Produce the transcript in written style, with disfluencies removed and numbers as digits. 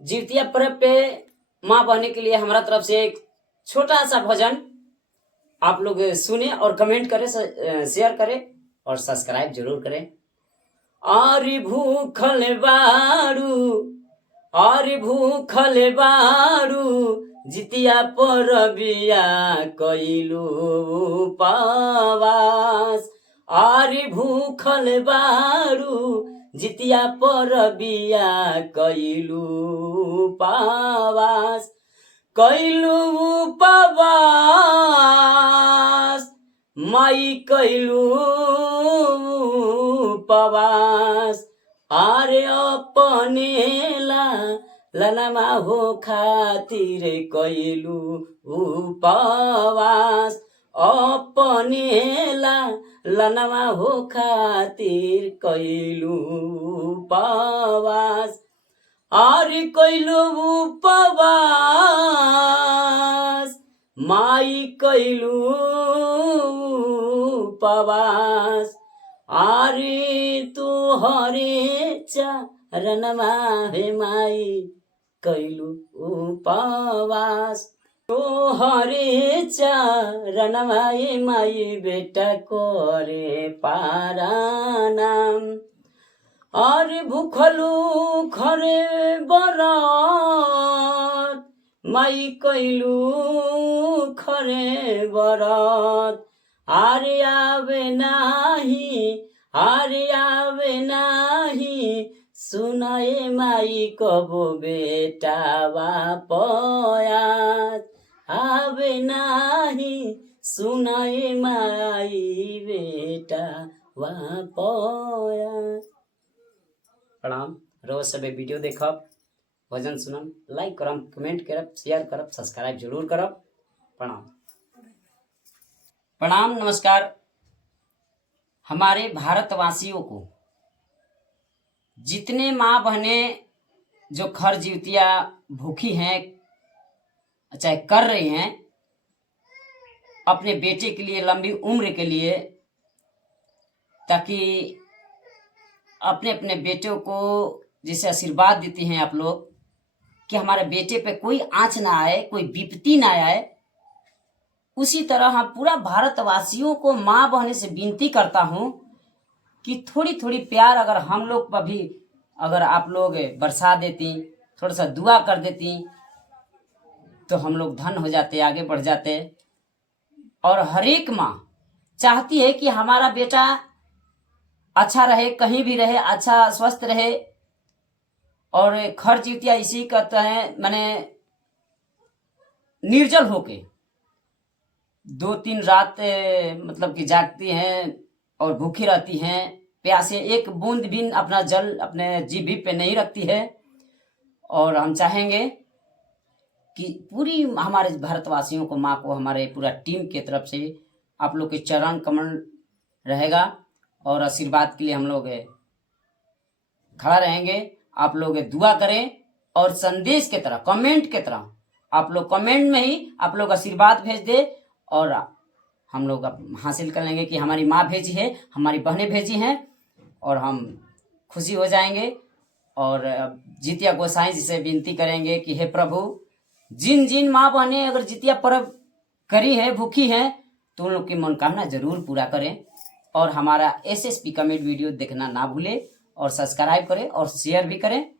जितिया पर्व पे माँ बहने के लिए हमारा तरफ से एक छोटा सा भजन आप लोग सुने और कमेंट करें, शेयर करें और सब्सक्राइब जरूर करें। आरी भूखल बारू, आरी भूखल बारू, जितिया परबिया कइलू उपवास। आरी भूखल बारू, जितिया परबिया कइलू उपवास, कइलू उपवास, माई कइलू उपवास। आरे अपनेला लनमा हो खातिर कइलू उपवास, अपनेला लनमा हो खातिर कइलू उपवास। आरे कइलू उपवास, माई कइलू उपवास। आरे तू हरे चरणमा हे माई कइलू उपवास, तो हरे चरणमा हे माई बेटा करे पारानाम। अरे भूखलू खरे बरत, माई कइलू खरे बरत। आरे आवे नाही, आरे आवे नाही, सुनाए माई कबो बेटा वापस। आवे नाही, सुनाए माई बेटा वापस। प्रणाम। रोज सब वीडियो देखब, भजन सुनम, लाइक करम, कमेंट करब, शेयर करब, सब्सक्राइब जरूर करब। प्रणाम प्रणाम, नमस्कार। हमारे भारतवासियों को जितने माँ बहने जो खर जीवतिया भूखी हैं, चाहे कर रही हैं अपने बेटे के लिए, लंबी उम्र के लिए, ताकि अपने अपने बेटों को जैसे आशीर्वाद देती हैं आप लोग कि हमारे बेटे पे कोई आँच ना आए, कोई विपत्ति ना आए, उसी तरह हम पूरा भारतवासियों को माँ बहने से विनती करता हूँ कि थोड़ी थोड़ी प्यार अगर हम लोग पर भी अगर आप लोग बरसा देती, थोड़ा सा दुआ कर देती, तो हम लोग धन हो जाते, आगे बढ़ जाते। और हर एक माँ चाहती है कि हमारा बेटा अच्छा रहे, कहीं भी रहे, अच्छा स्वस्थ रहे। और खर जीवतिया इसी कहते हैं, माने निर्जल होके 2-3 रात मतलब कि जागती हैं और भूखी रहती हैं, प्यासे एक बूंद भी अपना जल अपने जीभ पे नहीं रखती है। और हम चाहेंगे कि पूरी हमारे भारतवासियों को, माँ को, हमारे पूरा टीम की तरफ से आप लोग के चरण कमल रहेगा और आशीर्वाद के लिए हम लोग खड़ा रहेंगे। आप लोग दुआ करें और संदेश के तरह, कमेंट के तरह आप लोग कमेंट में ही आप लोग आशीर्वाद भेज दे और हम लोग हासिल कर लेंगे कि हमारी माँ भेजी है, हमारी बहनें भेजी हैं, और हम खुशी हो जाएंगे। और जितिया गोसाई जी से विनती करेंगे कि हे प्रभु, जिन जिन माँ बहनें अगर जितिया पर्व करी है, भूखी हैं, तो उन लोग की मनोकामना जरूर पूरा करें। और हमारा SSP कमेंट वीडियो देखना ना भूले और सब्सक्राइब करें और शेयर भी करें।